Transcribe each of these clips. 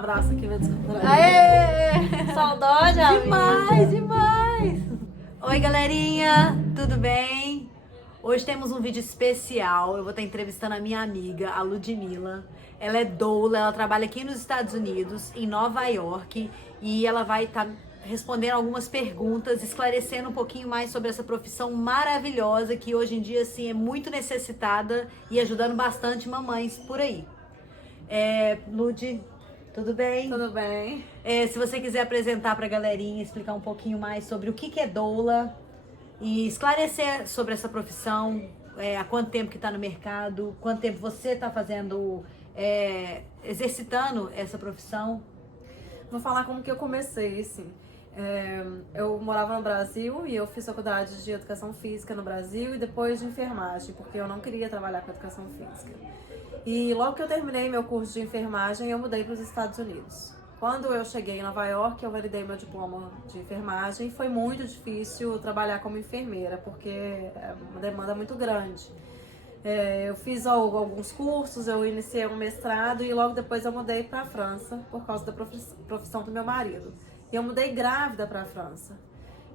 abraço aqui, meu descontraído. Aê! Saudade, amiga. Demais, demais! Oi, galerinha, tudo bem? Hoje temos um vídeo especial. Eu vou estar entrevistando a minha amiga, a Ludmilla. Ela é doula, ela trabalha aqui nos Estados Unidos, em Nova York, e ela vai estar respondendo algumas perguntas, esclarecendo um pouquinho mais sobre essa profissão maravilhosa que hoje em dia assim é muito necessitada e ajudando bastante mamães por aí. Lud, tudo bem? Tudo bem? Se você quiser apresentar para a galerinha, explicar um pouquinho mais sobre o que é doula e esclarecer sobre essa profissão, há quanto tempo que está no mercado, quanto tempo você está fazendo, exercitando essa profissão. Vou falar como que eu comecei, assim. Eu morava no Brasil e eu fiz faculdade de educação física no Brasil e depois de enfermagem, porque eu não queria trabalhar com educação física. E logo que eu terminei meu curso de enfermagem, eu mudei para os Estados Unidos. Quando eu cheguei em Nova York, eu validei meu diploma de enfermagem e foi muito difícil trabalhar como enfermeira, porque é uma demanda muito grande. Eu fiz alguns cursos, eu iniciei um mestrado e logo depois eu mudei para a França por causa da profissão do meu marido. E eu mudei grávida para a França.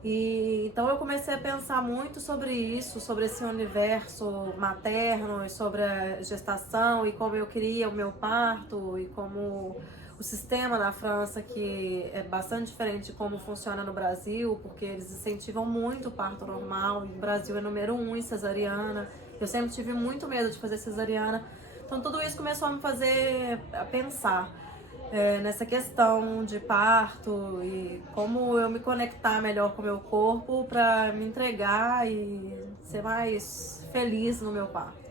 E então eu comecei a pensar muito sobre isso, sobre esse universo materno e sobre a gestação e como eu queria o meu parto e como o sistema na França, que é bastante diferente de como funciona no Brasil, porque eles incentivam muito o parto normal, e o Brasil é número 1 em cesariana. Eu sempre tive muito medo de fazer cesariana. Então tudo isso começou a me fazer pensar nessa questão de parto e como eu me conectar melhor com o meu corpo para me entregar e ser mais feliz no meu parto.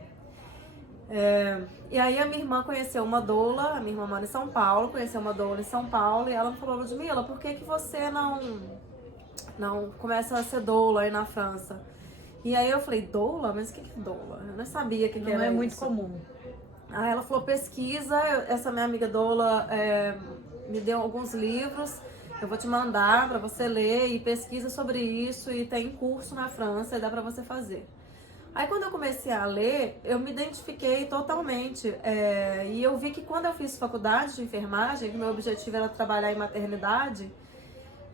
E aí a minha irmã conheceu uma doula, a minha irmã mora em São Paulo, conheceu uma doula em São Paulo e ela me falou: Ludmilla, por que você não começa a ser doula aí na França? E aí eu falei: doula? Mas o que é doula? Eu não sabia o que era isso. Não é muito comum. Aí ela falou: pesquisa, essa minha amiga doula me deu alguns livros, eu vou te mandar para você ler e pesquisa sobre isso e tem curso na França e dá para você fazer. Aí quando eu comecei a ler, eu me identifiquei totalmente e eu vi que quando eu fiz faculdade de enfermagem, que meu objetivo era trabalhar em maternidade,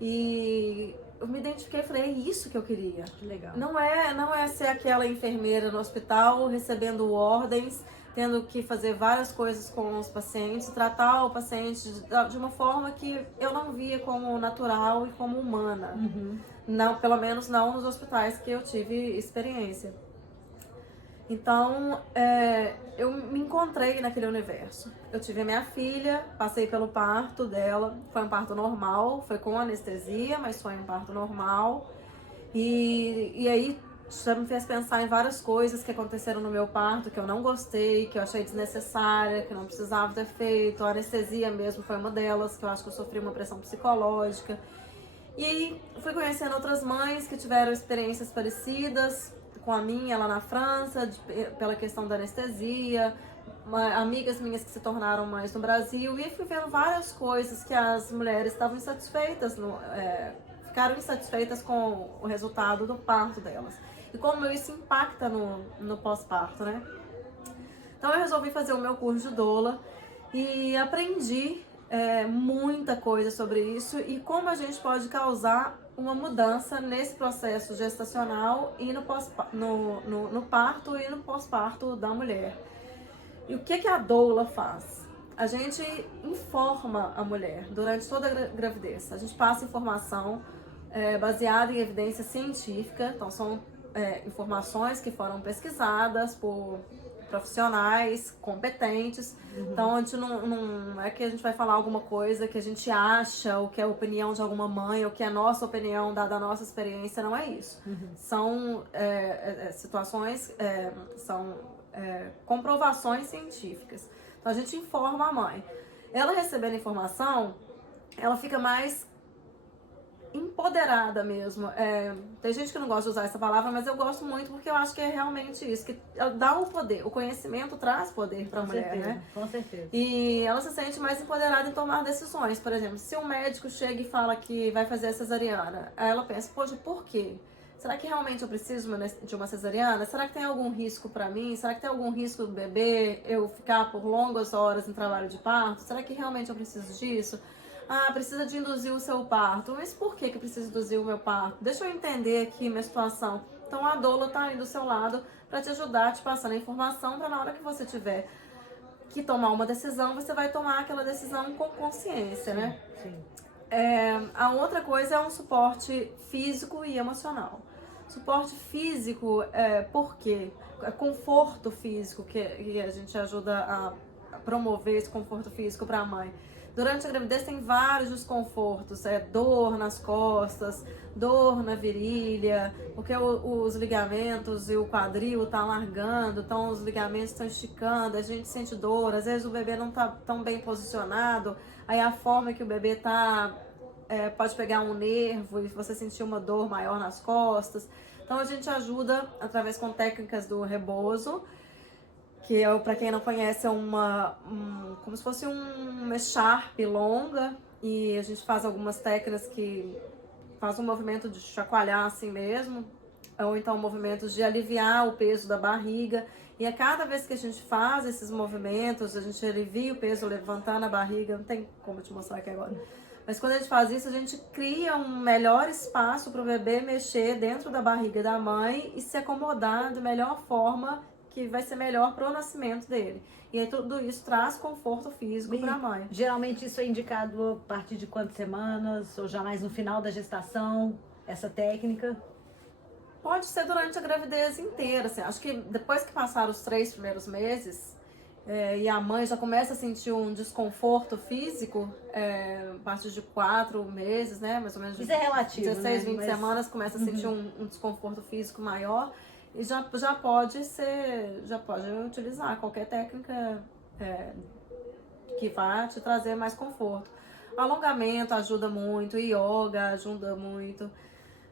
e eu me identifiquei e falei: é isso que eu queria. Que legal. Não é ser aquela enfermeira no hospital recebendo ordens, tendo que fazer várias coisas com os pacientes, tratar o paciente de uma forma que eu não via como natural e como humana. Não, pelo menos não nos hospitais que eu tive experiência. Então, eu me encontrei naquele universo. Eu tive a minha filha, passei pelo parto dela, foi um parto normal, foi com anestesia, mas foi um parto normal. E aí, já me fez pensar em várias coisas que aconteceram no meu parto, que eu não gostei, que eu achei desnecessária, que não precisava ter feito. A anestesia mesmo foi uma delas, que eu acho que eu sofri uma pressão psicológica. E aí, fui conhecendo outras mães que tiveram experiências parecidas com a minha lá na França, pela questão da anestesia, amigas minhas que se tornaram mães no Brasil, e fui vendo várias coisas que as mulheres estavam insatisfeitas, ficaram insatisfeitas com o resultado do parto delas. E como isso impacta no pós-parto, né? Então eu resolvi fazer o meu curso de doula e aprendi muita coisa sobre isso e como a gente pode causar uma mudança nesse processo gestacional e no parto e no pós-parto da mulher. E o que a doula faz? A gente informa a mulher durante toda a gravidez. A gente passa informação baseada em evidência científica. Então são informações que foram pesquisadas por profissionais competentes. Então a gente não é que a gente vai falar alguma coisa que a gente acha, ou que é a opinião de alguma mãe, ou que é a nossa opinião dada a nossa experiência, não é isso. São situações, são comprovações científicas. Então a gente informa a mãe. Ela recebendo informação, ela fica mais empoderada mesmo. Tem gente que não gosta de usar essa palavra, mas eu gosto muito porque eu acho que é realmente isso, que dá o poder, o conhecimento traz poder para a mulher, né? Com certeza. E ela se sente mais empoderada em tomar decisões. Por exemplo, se um médico chega e fala que vai fazer a cesariana, aí ela pensa: poxa, por quê? será que realmente eu preciso de uma cesariana? Será que tem algum risco para mim? Será que tem algum risco do bebê eu ficar por longas horas em trabalho de parto? Será que realmente eu preciso disso? Ah, precisa de induzir o seu parto. Mas por que eu preciso induzir o meu parto? Deixa eu entender aqui minha situação. Então a doula tá aí do seu lado para te ajudar, te passando a informação para na hora que você tiver que tomar uma decisão, você vai tomar aquela decisão com consciência, né? Sim. A outra coisa é um suporte físico e emocional. Suporte físico, por quê? É conforto físico, que a gente ajuda a promover esse conforto físico para a mãe. Durante a gravidez tem vários desconfortos, dor nas costas, dor na virilha, porque os ligamentos e o quadril tá largando, então os ligamentos estão esticando, a gente sente dor, às vezes o bebê não tá tão bem posicionado, aí a forma que o bebê tá pode pegar um nervo e você sentir uma dor maior nas costas. Então a gente ajuda através com técnicas do rebozo, que para quem não conhece é como se fosse uma echarpe longa, e a gente faz algumas técnicas que faz um movimento de chacoalhar assim mesmo, ou então movimentos de aliviar o peso da barriga, e a cada vez que a gente faz esses movimentos, a gente alivia o peso levantando a barriga, não tem como te mostrar aqui agora, mas quando a gente faz isso, a gente cria um melhor espaço para o bebê mexer dentro da barriga da mãe e se acomodar de melhor forma, que vai ser melhor para o nascimento dele. E aí tudo isso traz conforto físico para a mãe. Geralmente isso é indicado a partir de quantas semanas, ou já mais no final da gestação, essa técnica? Pode ser durante a gravidez inteira, assim. Acho que depois que passar os 3 primeiros meses, e a mãe já começa a sentir um desconforto físico, a partir de 4 meses, né? Mais ou menos. Isso é relativo, 16, né? 20 semanas, começa a sentir um desconforto físico maior. E já pode utilizar qualquer técnica que vá te trazer mais conforto. Alongamento ajuda muito, yoga ajuda muito.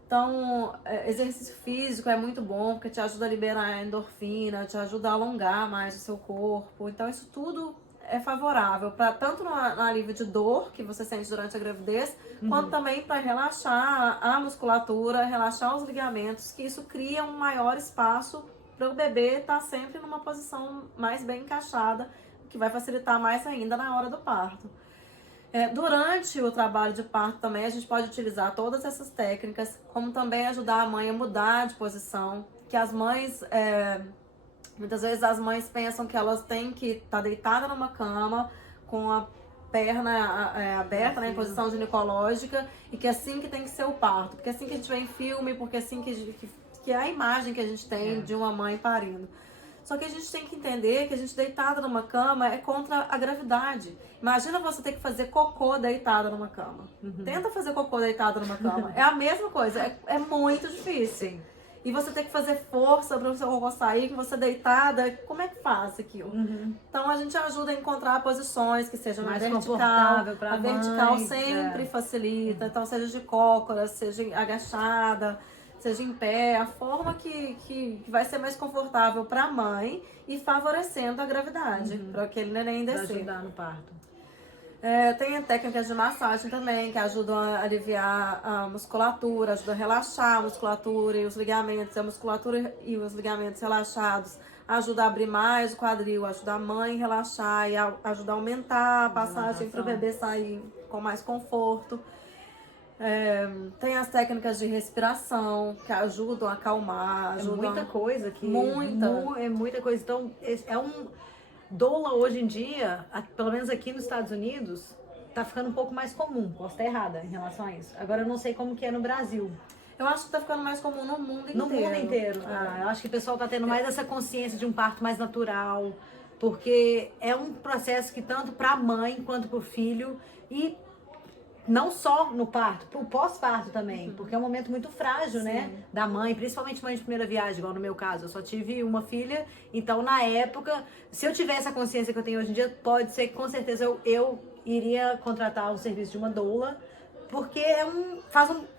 Então, exercício físico é muito bom, porque te ajuda a liberar endorfina, te ajuda a alongar mais o seu corpo. Então, isso tudo é favorável, tanto no alívio de dor que você sente durante a gravidez, quanto também para relaxar a musculatura, relaxar os ligamentos, que isso cria um maior espaço para o bebê estar sempre numa posição mais bem encaixada, que vai facilitar mais ainda na hora do parto. Durante o trabalho de parto também a gente pode utilizar todas essas técnicas, como também ajudar a mãe a mudar de posição, que as mães... muitas vezes as mães pensam que elas têm que estar deitada numa cama com a perna aberta, né, em posição ginecológica, e que é assim que tem que ser o parto, porque é assim que a gente vê em filme, porque é assim que é a imagem que a gente tem de uma mãe parindo. Só que a gente tem que entender que a gente deitada numa cama é contra a gravidade. Imagina você ter que fazer cocô deitada numa cama. Tenta fazer cocô deitada numa cama. É a mesma coisa, é muito difícil. Sim. E você tem que fazer força para o seu cocô sair, que você deitada, como é que faz aquilo? Então a gente ajuda a encontrar posições que sejam mais vertical. A vertical sempre facilita, então seja de cócoras, seja agachada, seja em pé, a forma que vai ser mais confortável para a mãe e favorecendo a gravidade, para aquele neném descer. Pra ajudar no parto. Tem técnicas de massagem também, que ajudam a aliviar a musculatura, ajudam a relaxar a musculatura e os ligamentos. A musculatura e os ligamentos relaxados ajudam a abrir mais o quadril, ajudar a mãe a relaxar e ajudar a aumentar a passagem para o bebê sair com mais conforto. Tem as técnicas de respiração que ajudam a acalmar. Muita coisa aqui. Muita. Muita coisa. Então, doula hoje em dia, pelo menos aqui nos Estados Unidos, tá ficando um pouco mais comum. Posso estar errada em relação a isso. Agora eu não sei como que é no Brasil. Eu acho que tá ficando mais comum no mundo inteiro. No mundo inteiro. Eu acho que o pessoal tá tendo mais essa consciência de um parto mais natural, porque é um processo que tanto para a mãe quanto para o filho, e não só no parto, pro pós-parto também, porque é um momento muito frágil, né, da mãe, principalmente mãe de primeira viagem, igual no meu caso, eu só tive uma filha, então na época, se eu tivesse a consciência que eu tenho hoje em dia, pode ser que com certeza eu iria contratar o serviço de uma doula, porque é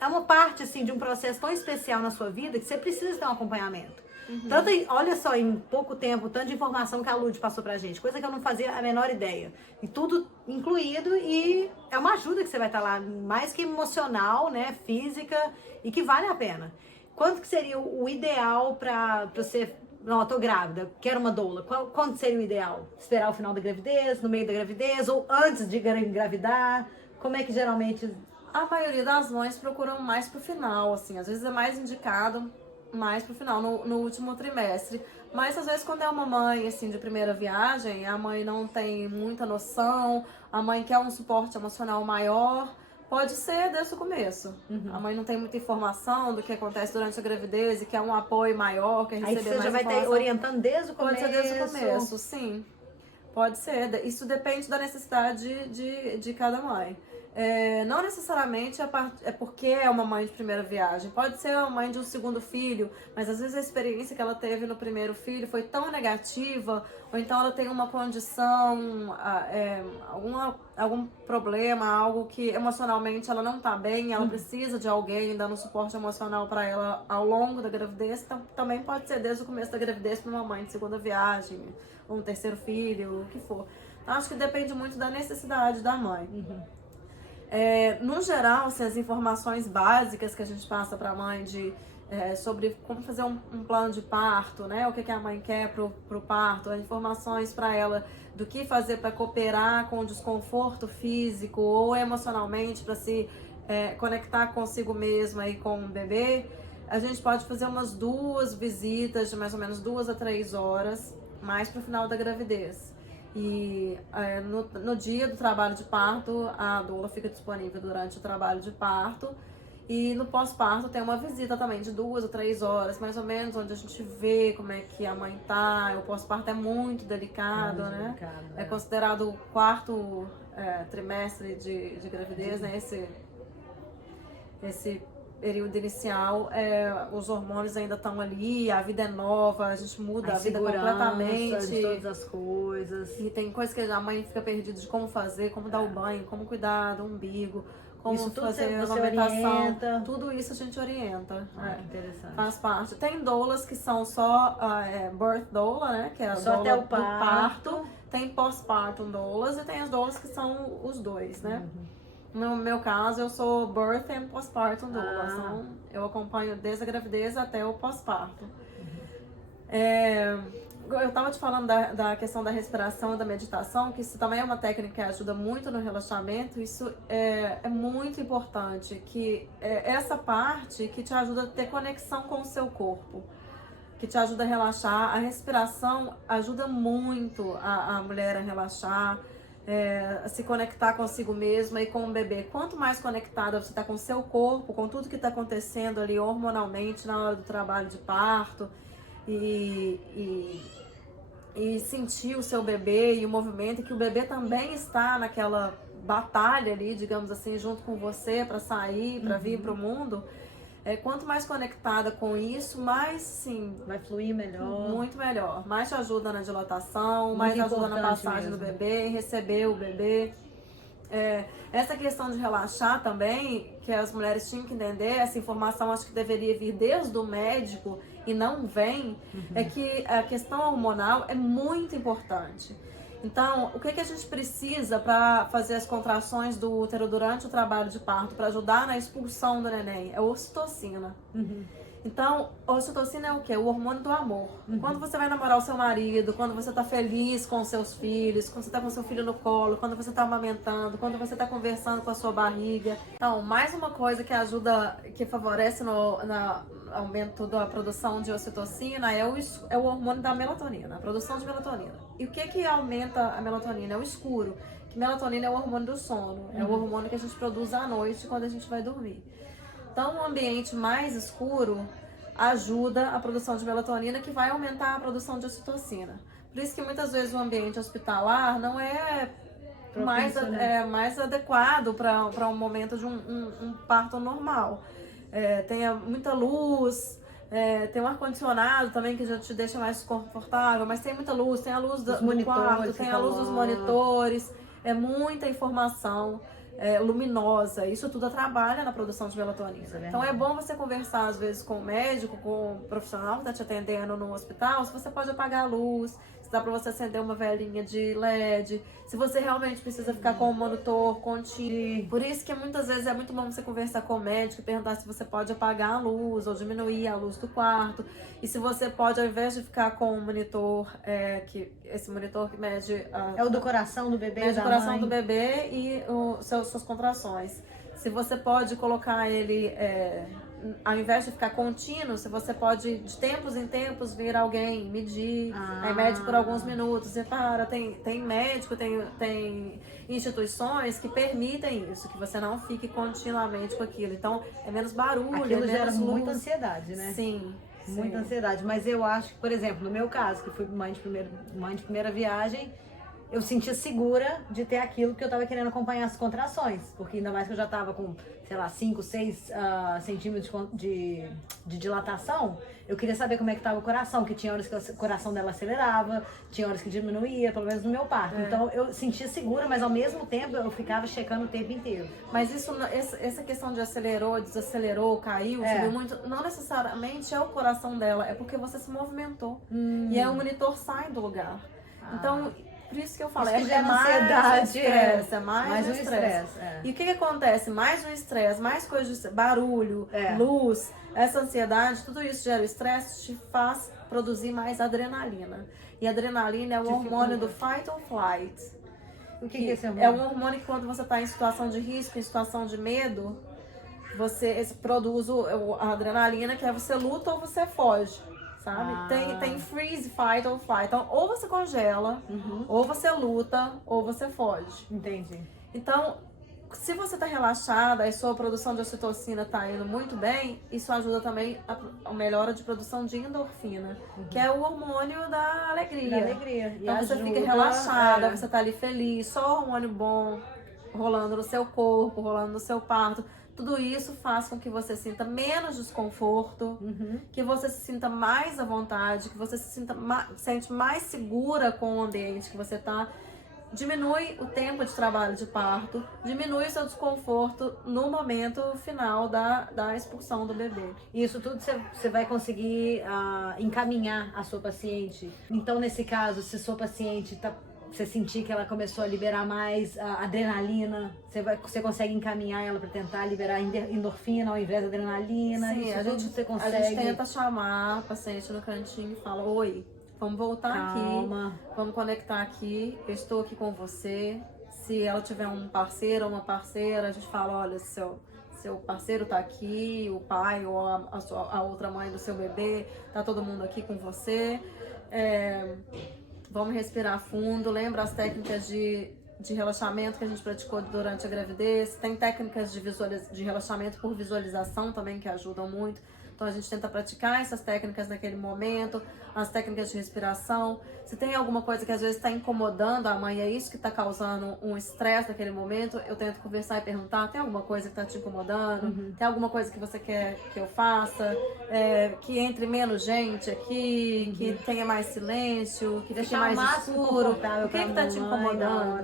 uma parte, assim, de um processo tão especial na sua vida que você precisa ter um acompanhamento. Tanto, olha só, em pouco tempo, tanto de informação que a Lud passou pra gente, coisa que eu não fazia a menor ideia. E tudo incluído, e é uma ajuda que você vai estar lá, mais que emocional, né, física, e que vale a pena. Quanto que seria o ideal pra você... Não, eu tô grávida, quero uma doula. Quanto seria o ideal? Esperar o final da gravidez, no meio da gravidez ou antes de engravidar? Como é que geralmente... A maioria das mães procuram mais pro final, assim. Às vezes é mais indicado mais pro final, no último trimestre. Mas às vezes quando é uma mãe, assim, de primeira viagem, a mãe não tem muita noção, a mãe quer um suporte emocional maior, pode ser desde o começo. A mãe não tem muita informação do que acontece durante a gravidez e quer um apoio maior, quer Aí receber você mais já vai informação. estar orientando desde o começo? Pode ser desde o começo, sim. Pode ser. Isso depende da necessidade de cada mãe. Não necessariamente é porque é uma mãe de primeira viagem. Pode ser uma mãe de um segundo filho, mas às vezes a experiência que ela teve no primeiro filho foi tão negativa, ou então ela tem uma condição, algum problema, algo que emocionalmente ela não está bem, ela precisa de alguém dando suporte emocional para ela ao longo da gravidez. Então, também pode ser desde o começo da gravidez para uma mãe de segunda viagem, ou um terceiro filho, o que for. Então, acho que depende muito da necessidade da mãe. No geral, assim, as informações básicas que a gente passa para a mãe sobre como fazer um plano de parto, né? O que a mãe quer pro parto, as informações para ela do que fazer para cooperar com o desconforto físico ou emocionalmente para se conectar consigo mesma e com o bebê. A gente pode fazer umas 2 visitas de mais ou menos 2 a 3 horas, mais pro final da gravidez. E no dia do trabalho de parto, a doula fica disponível durante o trabalho de parto. E no pós-parto tem uma visita também de 2 ou 3 horas, mais ou menos, onde a gente vê como é que a mãe tá. O pós-parto é muito delicado, né? É considerado o 4º trimestre de gravidez, né? Esse período inicial, os hormônios ainda estão ali, a vida é nova, a gente muda a vida completamente. De todas as coisas. E tem coisas que a mãe fica perdida de como fazer, como dar o banho, como cuidar do umbigo, como isso tudo fazer a você amamentação. orienta. Tudo isso a gente orienta. Interessante. Faz parte. Tem doulas que são só birth doula, né? Que é a só doula até o do parto. Tem pós-partum doulas e tem as doulas que são os dois, né? No meu caso, eu sou birth and postpartum doula. Então, eu acompanho desde a gravidez até o pós-parto. Eu estava te falando da questão da respiração e da meditação, que isso também é uma técnica que ajuda muito no relaxamento. Isso é muito importante, que essa parte que te ajuda a ter conexão com o seu corpo, que te ajuda a relaxar. A respiração ajuda muito a mulher a relaxar, a se conectar consigo mesma e com o bebê. Quanto mais conectada você está com o seu corpo, com tudo que está acontecendo ali hormonalmente na hora do trabalho de parto, e sentir o seu bebê e o movimento, e que o bebê também está naquela batalha ali, digamos assim, junto com você para sair, para vir para o mundo. Quanto mais conectada com isso, mais sim, vai fluir melhor. Muito melhor. Mais te ajuda na dilatação, mais ajuda na passagem do bebê, em receber o bebê. Essa questão de relaxar também, que as mulheres tinham que entender, essa informação acho que deveria vir desde o médico e não vem, é que a questão hormonal é muito importante. Então, o que a gente precisa para fazer as contrações do útero durante o trabalho de parto, para ajudar na expulsão do neném? É ocitocina. Então, a ocitocina é o quê? O hormônio do amor. Quando você vai namorar o seu marido, quando você tá feliz com os seus filhos, quando você tá com o seu filho no colo, quando você tá amamentando, quando você tá conversando com a sua barriga. Então, mais uma coisa que ajuda, que favorece no aumento da produção de ocitocina é o hormônio da melatonina, a produção de melatonina. E o que aumenta a melatonina? É o escuro. Que melatonina é o hormônio do sono, é o hormônio que a gente produz à noite quando a gente vai dormir. Então, um ambiente mais escuro ajuda a produção de melatonina, que vai aumentar a produção de ocitocina. Por isso que muitas vezes o ambiente hospitalar não é mais adequado para um momento de um parto normal. Tem muita luz, tem um ar-condicionado também que já te deixa mais confortável, mas tem muita luz, tem a luz do quarto, tem a luz dos monitores, é muita informação. Luminosa, isso tudo atrapalha na produção de melatonina. Então é bom você conversar às vezes com o médico, com o profissional que está te atendendo no hospital, se você pode apagar a luz, se se dá pra você acender uma velinha de LED, se você realmente precisa ficar com o monitor contínuo. Por isso que muitas vezes é muito bom você conversar com o médico e perguntar se você pode apagar a luz ou diminuir a luz do quarto. E se você pode, ao invés de ficar com um monitor, esse monitor que mede É o do coração do bebê, mede da o coração mãe. do bebê e suas contrações. Se você pode colocar ele, ao invés de ficar contínuo, se você pode, de tempos em tempos, vir alguém medir, aí mede por alguns minutos e para. Tem médico, tem instituições que permitem isso, que você não fique continuamente com aquilo. Então, é menos barulho, Aquilo é gera menos luz. muita ansiedade, né? Sim. Muita sim. ansiedade. Mas eu acho que, por exemplo, no meu caso, que fui mãe de primeira viagem, eu sentia segura de ter aquilo que eu tava querendo acompanhar as contrações. Porque ainda mais que eu já tava com, sei lá, 5, 6 centímetros de dilatação, eu queria saber como é que tava o coração, que tinha horas que o coração dela acelerava, tinha horas que diminuía, pelo menos no meu parto. Então eu sentia segura, mas ao mesmo tempo eu ficava checando o tempo inteiro. Mas essa questão de acelerou, desacelerou, caiu, subiu muito, não necessariamente é o coração dela, é porque você se movimentou. E aí o monitor sai do lugar. Então, por isso que eu falo, Isso que gera mais ansiedade, estresse, é mais mais um um estresse. estresse. E o que acontece? Mais um estresse, mais coisas, barulho, É. luz, essa ansiedade, tudo isso gera estresse, te faz produzir mais adrenalina. E a adrenalina é o hormônio do fight or flight. O que é esse hormônio? É um hormônio que quando você está em situação de risco, em situação de medo, você produz a adrenalina, que é você luta ou você foge, sabe? Tem freeze, fight ou flight. Então, ou você congela, ou você luta, ou você foge. Entendi. Então, se você está relaxada e sua produção de ocitocina está indo muito bem, isso ajuda também a melhora de produção de endorfina, que é o hormônio da alegria. Da alegria. E Então você ajuda, fica relaxada, você tá ali feliz, só hormônio bom rolando no seu corpo, rolando no seu parto. Tudo isso faz com que você sinta menos desconforto, que você se sinta mais à vontade, que você se sente mais segura com o ambiente que você tá. Diminui o tempo de trabalho de parto, diminui o seu desconforto no momento final da expulsão do bebê. Isso tudo você vai conseguir encaminhar a sua paciente. Então, nesse caso, se sua paciente você sentir que ela começou a liberar mais adrenalina, você consegue encaminhar ela para tentar liberar endorfina ao invés da adrenalina. Sim, isso a tudo gente, você consegue. a gente tenta chamar a paciente no cantinho e fala: oi, vamos voltar Calma. aqui, vamos conectar aqui, eu estou aqui com você. Se ela tiver um parceiro ou uma parceira, a gente fala: olha, seu parceiro tá aqui, o pai ou a outra mãe do seu bebê, tá todo mundo aqui com você. Vamos respirar fundo, lembra as técnicas de relaxamento que a gente praticou durante a gravidez. Tem técnicas de relaxamento por visualização também que ajudam muito. Então a gente tenta praticar essas técnicas naquele momento, as técnicas de respiração. Se tem alguma coisa que às vezes está incomodando a mãe, é isso que está causando um estresse naquele momento, eu tento conversar e perguntar: tem alguma coisa que está te incomodando? Tem alguma coisa que você quer que eu faça? Que entre menos gente aqui, que tenha mais silêncio, que fique mais escuro. O que está te incomodando?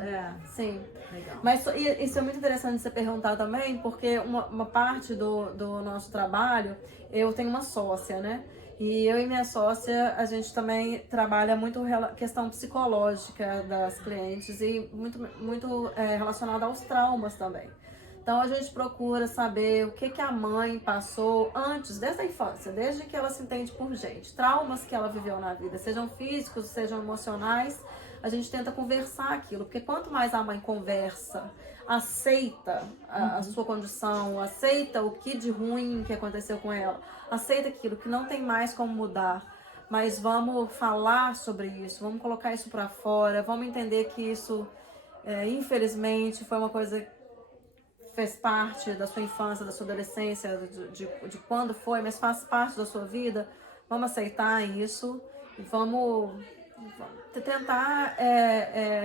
Sim. Legal. Mas isso é muito interessante você perguntar também, porque uma parte do nosso trabalho, eu tenho uma sócia, né? E eu e minha sócia, a gente também trabalha muito questão psicológica das clientes e muito relacionada aos traumas também. Então a gente procura saber o que a mãe passou antes, desde a infância, desde que ela se entende por gente. Traumas que ela viveu na vida, sejam físicos, sejam emocionais. A gente tenta conversar aquilo, porque quanto mais a mãe conversa, aceita a sua condição, aceita o que de ruim que aconteceu com ela, aceita aquilo que não tem mais como mudar, mas vamos falar sobre isso, vamos colocar isso pra fora, vamos entender que isso, infelizmente, foi uma coisa que fez parte da sua infância, da sua adolescência, de quando foi, mas faz parte da sua vida. Vamos aceitar isso e vamos tentar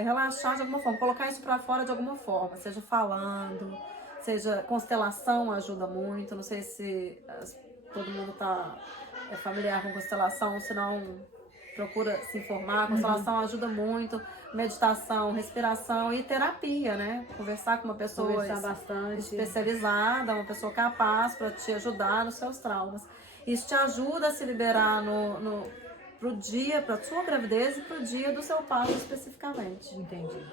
relaxar de alguma forma, colocar isso pra fora de alguma forma, seja falando, seja constelação ajuda muito. Não sei se todo mundo tá familiar com constelação, se não procura se informar. Constelação ajuda muito, meditação, respiração e terapia, né? Conversar com uma pessoa especializada, uma pessoa capaz para te ajudar nos seus traumas. Isso te ajuda a se liberar pro dia, pra sua gravidez e pro dia do seu parto especificamente. Entendi.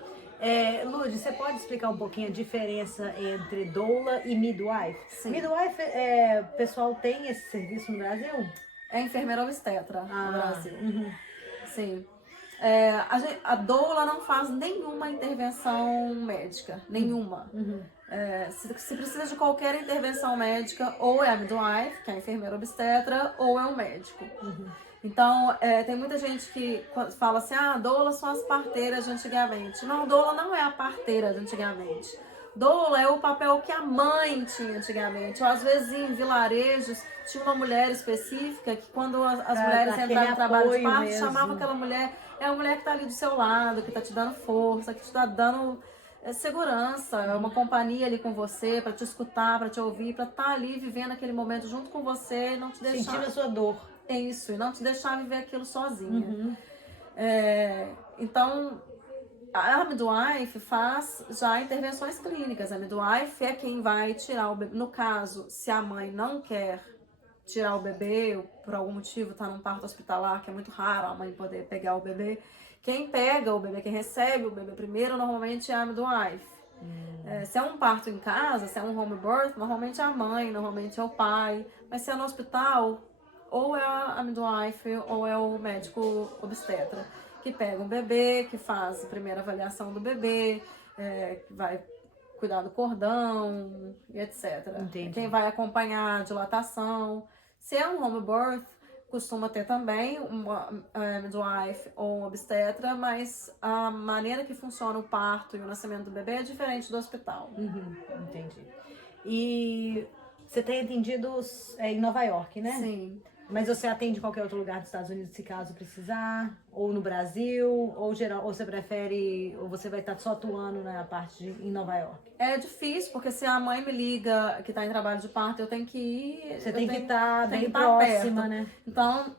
Lud, você pode explicar um pouquinho a diferença entre doula e midwife? Sim. Midwife, o pessoal tem esse serviço no Brasil? É enfermeira obstetra no Brasil. Uhum. Sim. A doula não faz nenhuma intervenção médica, nenhuma. Uhum. Se precisa de qualquer intervenção médica, ou é a midwife, que é a enfermeira obstetra, ou é o médico. Uhum. Então, tem muita gente que fala assim, doula são as parteiras de antigamente. Não, doula não é a parteira de antigamente. Doula é o papel que a mãe tinha antigamente. Ou às vezes em vilarejos tinha uma mulher específica que quando as mulheres entravam no trabalho de parto, chamava aquela mulher, é a mulher que está ali do seu lado, que está te dando força, que te está dando segurança, é uma companhia ali com você, para te escutar, para te ouvir, para estar ali vivendo aquele momento junto com você e não te deixar... Sentindo a sua dor. É isso, e não te deixar viver aquilo sozinha. Uhum. Então, a midwife faz já intervenções clínicas. A midwife é quem vai tirar o bebê. No caso, se a mãe não quer tirar o bebê, ou por algum motivo está num parto hospitalar, que é muito raro a mãe poder pegar o bebê, quem pega o bebê, quem recebe o bebê primeiro, normalmente é a midwife. Se é um parto em casa, se é um home birth, normalmente é a mãe, normalmente é o pai. Mas se é no hospital, ou é a midwife ou é o médico obstetra, que pega um bebê, que faz a primeira avaliação do bebê, que vai cuidar do cordão e etc. Entendi. Quem vai acompanhar a dilatação. Se é um home birth, costuma ter também uma midwife ou um obstetra, mas a maneira que funciona o parto e o nascimento do bebê é diferente do hospital. Uhum, entendi. E você tem atendido em Nova York, né? Sim. Mas você atende em qualquer outro lugar dos Estados Unidos, se caso precisar? Ou no Brasil? Ou você prefere... Ou você vai estar só atuando na parte em Nova York? É difícil, porque se a mãe me liga que está em trabalho de parto, eu tenho que ir... Você tem que estar bem próxima, próxima, né? Então,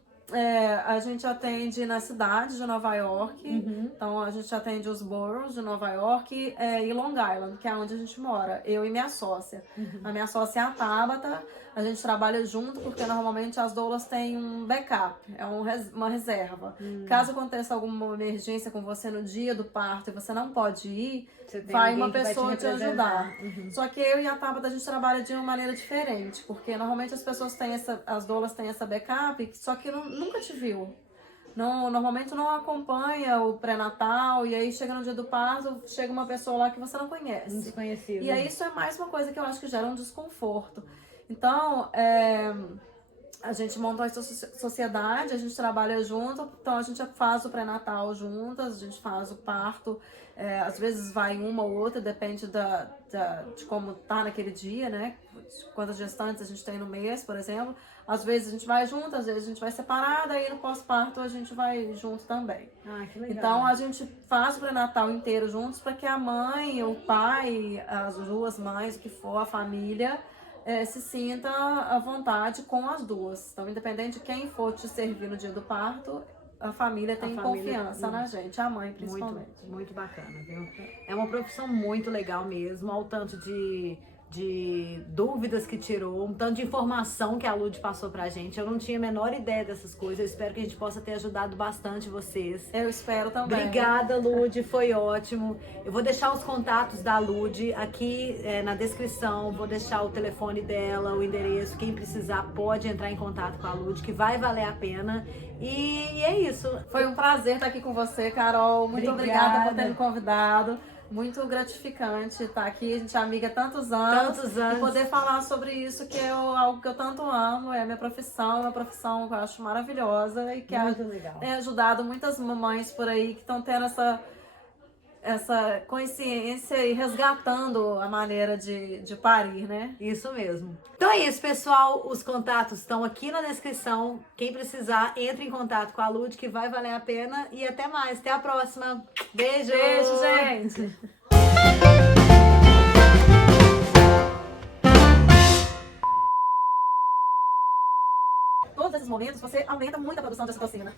a gente atende na cidade de Nova York. Uhum. Então, a gente atende os boroughs de Nova York e Long Island, que é onde a gente mora. Eu e minha sócia. Uhum. A minha sócia é a Tabata. A gente trabalha junto porque normalmente as doulas têm um backup, uma reserva. Caso aconteça alguma emergência com você no dia do parto e você não pode ir, vai uma pessoa te ajudar. Uhum. Só que eu e a Tabata a gente trabalha de uma maneira diferente, porque normalmente as pessoas têm as doulas têm essa backup, só que nunca te viu. Não, normalmente não acompanha o pré-natal, e aí chega no dia do parto, chega uma pessoa lá que você não conhece. Um desconhecido. E aí isso é mais uma coisa que eu acho que gera um desconforto. Então, a gente montou essa sociedade, a gente trabalha junto, então a gente faz o pré-natal juntas, a gente faz o parto, às vezes vai uma ou outra, depende de como tá naquele dia, né? Quantas gestantes a gente tem no mês, por exemplo. Às vezes a gente vai junto, às vezes a gente vai separada, aí no pós-parto a gente vai junto também. Ah, que legal. Então a gente faz o pré-natal inteiro juntos para que a mãe, o pai, as duas mães, o que for, a família, se sinta à vontade com as duas. Então, independente de quem for te servir no dia do parto, a família tem confiança na gente, a mãe principalmente. Muito, muito bacana, viu? É uma profissão muito legal mesmo, ao tanto de dúvidas que tirou, um tanto de informação que a Lud passou pra gente. Eu não tinha a menor ideia dessas coisas. Eu espero que a gente possa ter ajudado bastante vocês. Eu espero também. Obrigada, Lud, foi ótimo. Eu vou deixar os contatos da Lud aqui na descrição, vou deixar o telefone dela, o endereço. Quem precisar pode entrar em contato com a Lud, que vai valer a pena. E é isso. Foi um prazer estar aqui com você, Carol. Muito obrigada por ter me convidado. Muito gratificante estar aqui, a gente é amiga há tantos anos. E poder falar sobre isso, que é algo que eu tanto amo, é minha profissão, uma profissão que eu acho maravilhosa e que tem ajudado muitas mamães por aí que estão tendo essa consciência e resgatando a maneira de parir, né? Isso mesmo. Então é isso, pessoal. Os contatos estão aqui na descrição. Quem precisar, entre em contato com a Lud, que vai valer a pena. E até mais. Até a próxima. Beijo! Beijo, gente! Todos esses momentos, você aumenta muito a produção de ocitocina.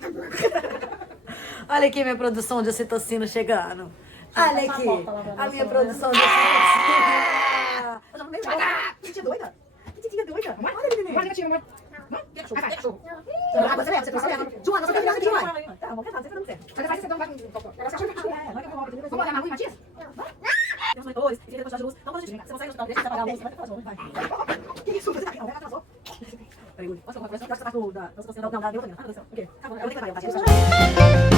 Olha aqui minha produção de ocitocina chegando. Olha aqui, a minha produção de ocitocina. Que tia doida! Que tia doida! Olha, menina! Que cachorro? Que cachorro? Você trouxe. Joana, você tá virando aqui, uai. Tá, vamos tentar, você tá dando certo. Você vai com vai com vamos olhar na rua, Matias? Tem uns monitores, tem que de luz. Então, quando a gente você consegue ajudar, deixa eu apagar a luz, vai falar vai. Que isso? Não, atrasou. Peraí, Uli. Nossa, eu vou começar a da... Não, da outra. Ah, meu Deus do céu. O quê? Tá bom, eu vou ter que trabalhar, Matias.